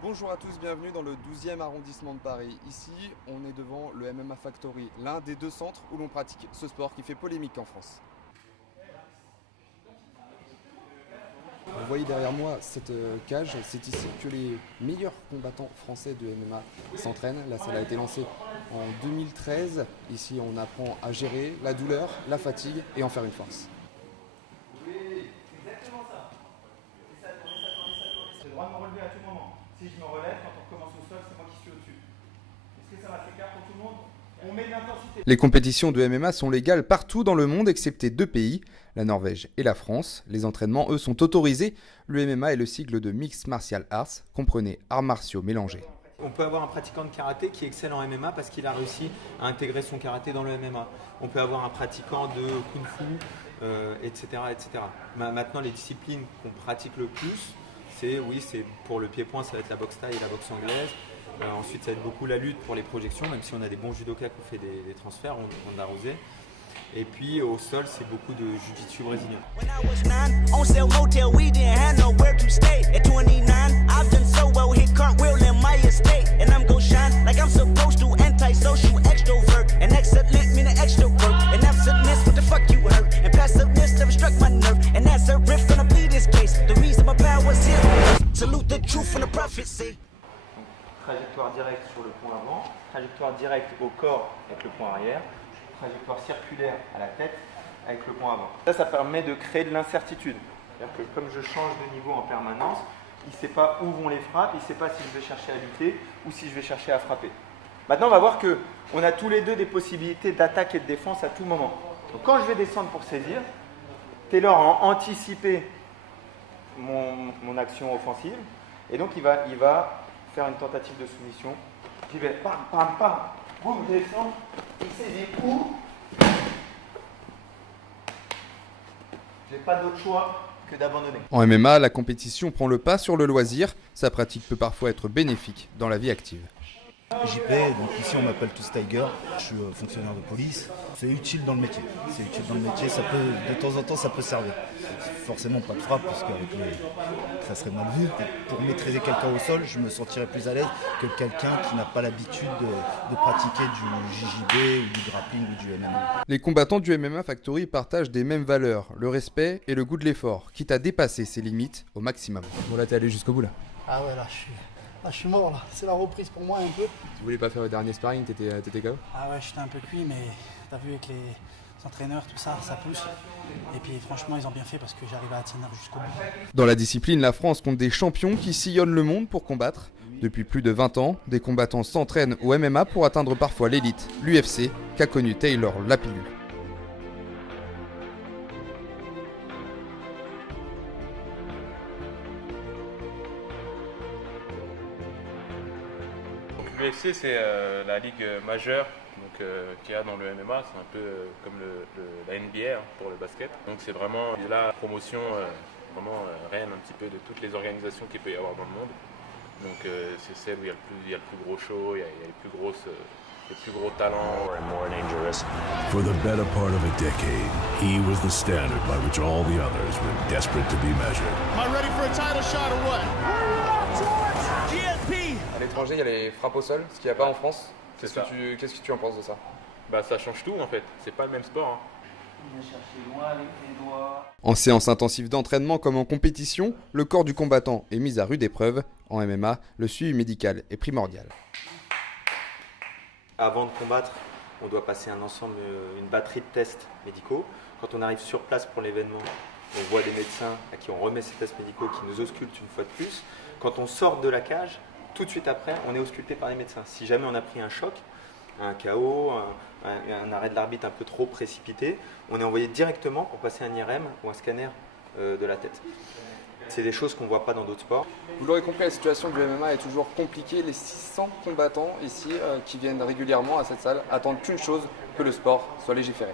Bonjour à tous, bienvenue dans le 12e arrondissement de Paris. Ici, on est devant le MMA Factory, l'un des deux centres où l'on pratique ce sport qui fait polémique en France. Vous voyez derrière moi cette cage, c'est ici que les meilleurs combattants français de MMA s'entraînent. Là, ça a été lancé en 2013. Ici, on apprend à gérer la douleur, la fatigue et en faire une force. Oui, exactement ça. Et ça tourne. J'ai le droit de me relever à tout moment. Si je me relève, quand on recommence au sol, c'est moi qui suis au-dessus. Est-ce que ça va, c'est clair pour tout le monde? On met de l'intensité. Les compétitions de MMA sont légales partout dans le monde excepté deux pays, la Norvège et la France. Les entraînements, eux, sont autorisés. Le MMA est le sigle de Mixed Martial Arts, comprenez arts martiaux mélangés. On peut avoir un pratiquant de karaté qui excelle en MMA parce qu'il a réussi à intégrer son karaté dans le MMA. On peut avoir un pratiquant de kung-fu, etc., etc. Maintenant, les disciplines qu'on pratique le plus, c'est pour le pied-point, ça va être la boxe thaï et la boxe anglaise. Ensuite, ça va être beaucoup la lutte pour les projections, même si on a des bons judokas qui ont fait des transferts, on a osé. Et puis au sol, c'est beaucoup de jiu-jitsu brésilien. Trajectoire directe sur le point avant, trajectoire directe au corps avec le point arrière, trajectoire circulaire à la tête avec le point avant. Ça permet de créer de l'incertitude. C'est-à-dire que comme je change de niveau en permanence, il ne sait pas où vont les frappes, il ne sait pas si je vais chercher à lutter ou si je vais chercher à frapper. Maintenant, on va voir qu'on a tous les deux des possibilités d'attaque et de défense à tout moment. Donc quand je vais descendre pour saisir, Taylor a anticipé mon action offensive et donc il va faire une tentative de soumission. J'y vais, pam, pam, pam, boum, je descends, il saisit, ou je n'ai pas d'autre choix que d'abandonner. En MMA, la compétition prend le pas sur le loisir. Sa pratique peut parfois être bénéfique dans la vie active. JP, donc ici on m'appelle tous Tiger, je suis fonctionnaire de police. C'est utile dans le métier, ça peut, de temps en temps ça peut servir. Forcément pas de frappe parce qu'avec ça serait mal vu. Pour maîtriser quelqu'un au sol, je me sentirais plus à l'aise que quelqu'un qui n'a pas l'habitude de pratiquer du JJB ou du grappling ou du MMA. Les combattants du MMA Factory partagent des mêmes valeurs, le respect et le goût de l'effort, quitte à dépasser ses limites au maximum. Bon là t'es allé jusqu'au bout là. Ah ouais, là je suis mort là, c'est la reprise pour moi un peu. Tu voulais pas faire le dernier sparring, t'étais KO? Ah ouais, j'étais un peu cuit, mais t'as vu avec les entraîneurs, tout ça, ça pousse. Et puis franchement, ils ont bien fait parce que j'arrive à tenir jusqu'au bout. Dans la discipline, la France compte des champions qui sillonnent le monde pour combattre. Depuis plus de 20 ans, des combattants s'entraînent au MMA pour atteindre parfois l'élite, l'UFC, qu'a connu Taylor Lapillule. L'UFC, c'est la ligue majeure qu'il y a dans le MMA. C'est un peu comme la NBA pour le basket. Donc c'est vraiment la promotion reine un petit peu de toutes les organisations qu'il peut y avoir dans le monde. Donc c'est celle où il y a le plus gros show, il y a les plus gros talents. More dangerous. For the better part of a decade, he was the standard by which all the others were desperate to be measured. Am I ready for a title shot or what? À l'étranger, il y a les frappes au sol, ce qu'il n'y a pas en France. Qu'est-ce que tu en penses de ça? Bah ça change tout en fait, c'est pas le même sport. Il vient chercher loin avec les doigts. En séance intensive d'entraînement comme en compétition, le corps du combattant est mis à rude épreuve. En MMA, le suivi médical est primordial. Avant de combattre, on doit passer une batterie de tests médicaux. Quand on arrive sur place pour l'événement, on voit des médecins à qui on remet ces tests médicaux qui nous auscultent une fois de plus. Quand on sort de la cage, tout de suite après, on est ausculté par les médecins. Si jamais on a pris un choc, un KO, un arrêt de l'arbitre un peu trop précipité, on est envoyé directement pour passer un IRM ou un scanner de la tête. C'est des choses qu'on ne voit pas dans d'autres sports. Vous l'aurez compris, la situation du MMA est toujours compliquée. Les 600 combattants ici qui viennent régulièrement à cette salle attendent qu'une chose, que le sport soit légiféré.